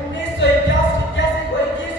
1981